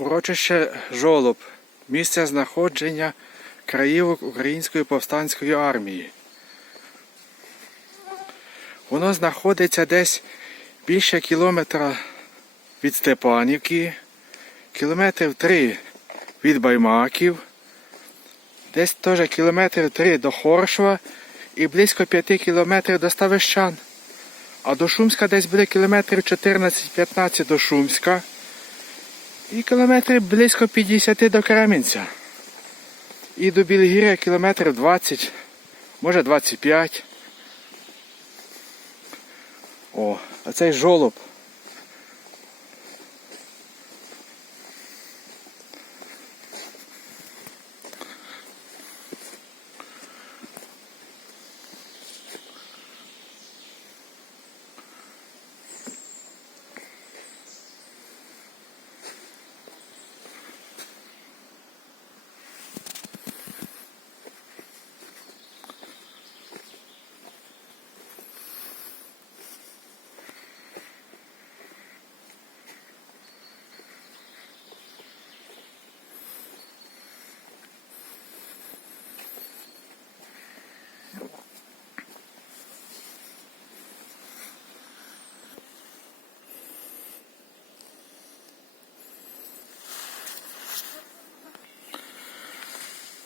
Урочище Жолоб. Місце знаходження краївок Української повстанської армії. Воно знаходиться десь більше кілометра від Степанівки, кілометрів три від Баймаків, десь теж кілометрів три до Хоршва і близько 5 кілометрів до Ставищан. А до Шумська десь буде кілометрів 14-15 до Шумська. І кілометрів близько 50 до Кременця. І до Білгір'я кілометрів 20, може 25. О, а цей жолоб.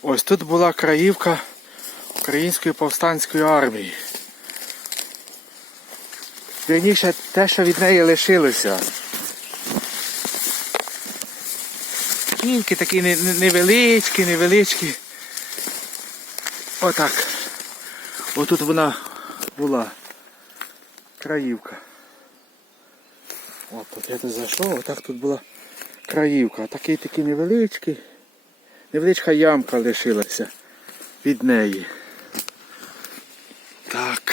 Ось тут була краївка Української повстанської армії. Вірніше те, що від неї лишилося. Кільки такі не- не- невеличкі, невеличкі. Отак. Отут вона була. Краївка. От тут я тут зайшов, отак тут була краївка. Такий такий невеличкий. Невеличка ямка лишилася від неї. Так.